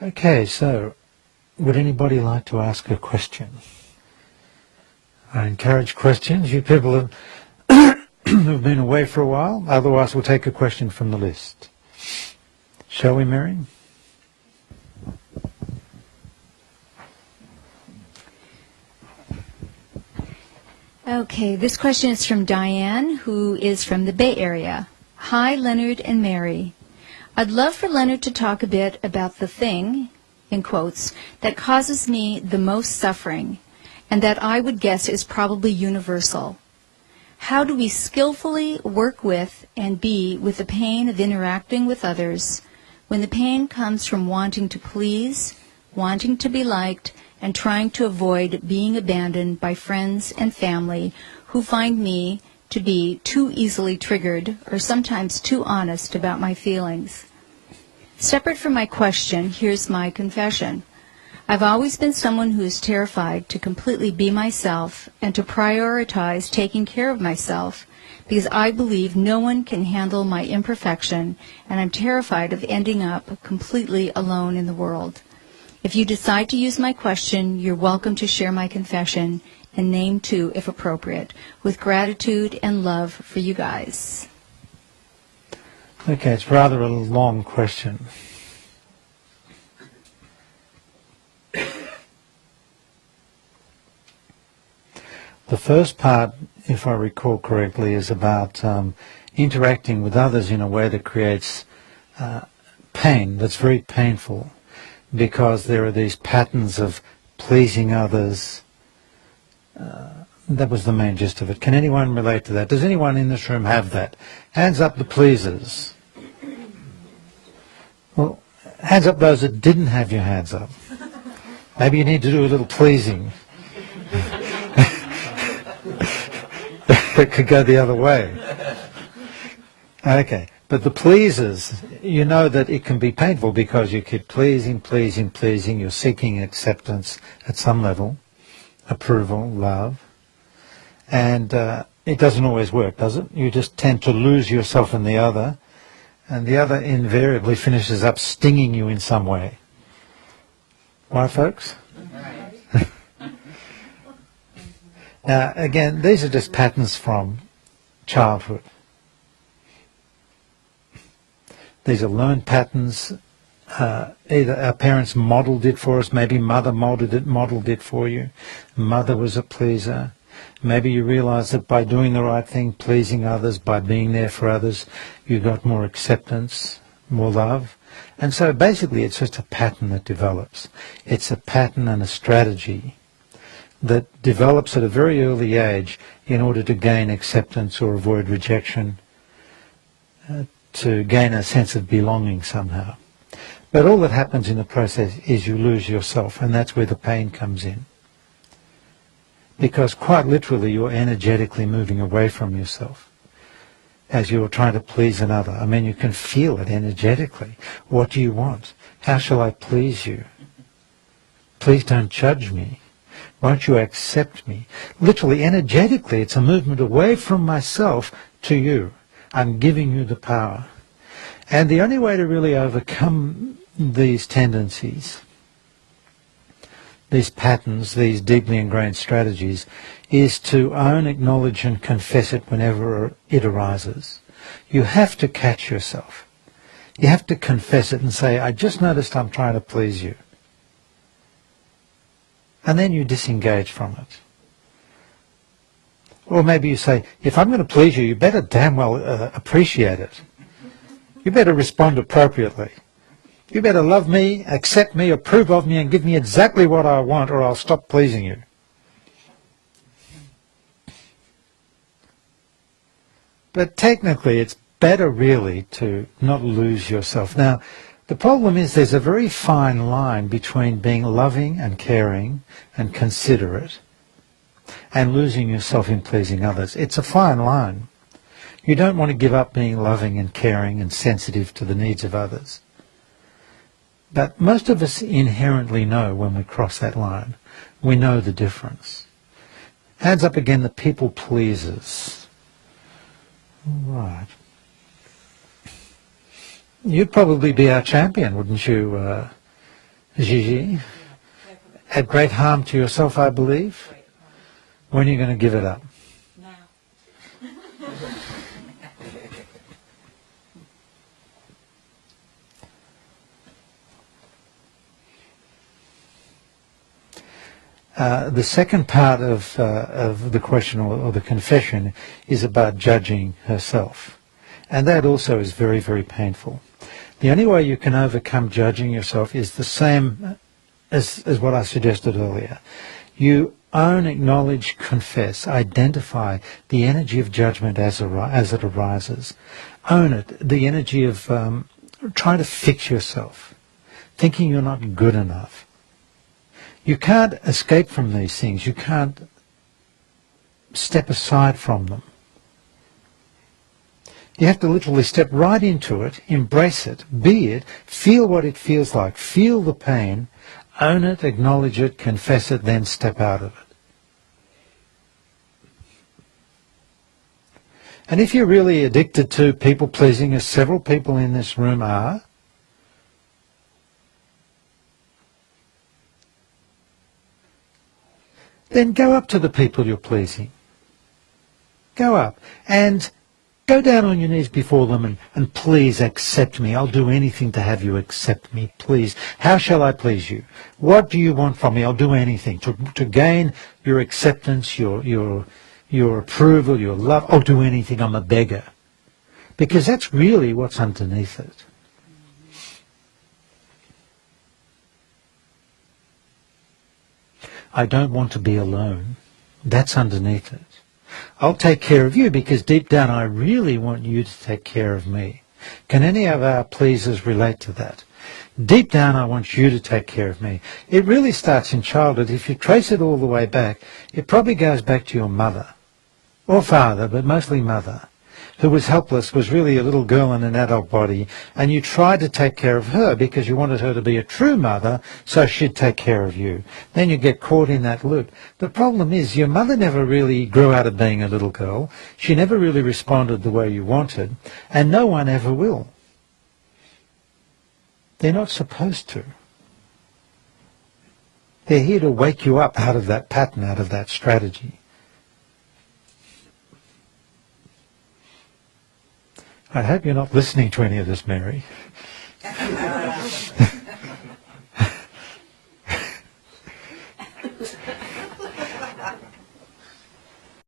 Okay, so would anybody like to ask a question? I encourage questions. You people who've been away for a while, otherwise we'll take a question from the list. Shall we, Mary? Okay, this question is from Diane, who is from the Bay Area. Hi, Leonard and Mary. I'd love for Leonard to talk a bit about the thing, in quotes, that causes me the most suffering, and that I would guess is probably universal. How do we skillfully work with and be with the pain of interacting with others when the pain comes from wanting to please, wanting to be liked, and trying to avoid being abandoned by friends and family who find me to be too easily triggered or sometimes too honest about my feelings? Separate from my question, here's my confession. I've always been someone who is terrified to completely be myself and to prioritize taking care of myself because I believe no one can handle my imperfection, and I'm terrified of ending up completely alone in the world. If you decide to use my question, you're welcome to share my confession and name too, if appropriate, with gratitude and love for you guys. Okay, it's rather a long question. The first part, if I recall correctly, is about interacting with others in a way that creates pain, that's very painful, because there are these patterns of pleasing others. That was the main gist of it. Can anyone relate to that? Does anyone in this room have that? Hands up the pleasers. Well, hands up those that didn't have your hands up. Maybe you need to do a little pleasing. It could go the other way. Okay, but the pleasers, you know that it can be painful because you keep pleasing, you're seeking acceptance at some level, approval, love, and it doesn't always work, does it? You just tend to lose yourself in the other, and the other invariably finishes up stinging you in some way. Right, folks? Now, again, these are just patterns from childhood. These are learned patterns. Either our parents modeled it for us, maybe mother modeled it for you. Mother was a pleaser. Maybe you realize that by doing the right thing, pleasing others, by being there for others, you got more acceptance, more love. And so basically it's just a pattern that develops. It's a pattern and a strategy that develops at a very early age in order to gain acceptance or avoid rejection, to gain a sense of belonging somehow. But all that happens in the process is you lose yourself, and that's where the pain comes in. Because quite literally you're energetically moving away from yourself as you're trying to please another. I mean, you can feel it energetically. What do you want? How shall I please you? Please don't judge me. Won't you accept me? Literally, energetically, it's a movement away from myself to you. I'm giving you the power. And the only way to really overcome these tendencies, these patterns, these deeply ingrained strategies, is to own, acknowledge, and confess it whenever it arises. You have to catch yourself. You have to confess it and say, I just noticed I'm trying to please you. And then you disengage from it. Or maybe you say, if I'm going to please you, you better damn well appreciate it. You better respond appropriately. You better love me, accept me, approve of me, and give me exactly what I want, or I'll stop pleasing you. But technically, it's better really to not lose yourself. Now, the problem is there's a very fine line between being loving and caring and considerate and losing yourself in pleasing others. It's a fine line. You don't want to give up being loving and caring and sensitive to the needs of others. But most of us inherently know when we cross that line. We know the difference. Hands up again, the people pleasers. Right. You'd probably be our champion, wouldn't you, Gigi? At great harm to yourself, I believe? When are you going to give it up? The second part of the question or the confession is about judging herself. And that also is very, very painful. The only way you can overcome judging yourself is the same as what I suggested earlier. You own, acknowledge, confess, identify the energy of judgment as it arises. Own it, the energy of trying to fix yourself, thinking you're not good enough. You can't escape from these things. You can't step aside from them. You have to literally step right into it, embrace it, be it, feel what it feels like, feel the pain, own it, acknowledge it, confess it, then step out of it. And if you're really addicted to people-pleasing, as several people in this room are, then go up to the people you're pleasing. Go up and go down on your knees before them and please accept me. I'll do anything to have you accept me, please. How shall I please you? What do you want from me? I'll do anything to gain your acceptance, your approval, your love. I'll do anything. I'm a beggar. Because that's really what's underneath it. I don't want to be alone. That's underneath it. I'll take care of you because deep down I really want you to take care of me. Can any of our pleasers relate to that? Deep down I want you to take care of me. It really starts in childhood. If you trace it all the way back, it probably goes back to your mother or father, but mostly mother, who was helpless, was really a little girl in an adult body, and you tried to take care of her because you wanted her to be a true mother so she'd take care of you. Then you get caught in that loop. The problem is your mother never really grew out of being a little girl. She never really responded the way you wanted, and no one ever will. They're not supposed to. They're here to wake you up out of that pattern, out of that strategy. I hope you're not listening to any of this, Mary.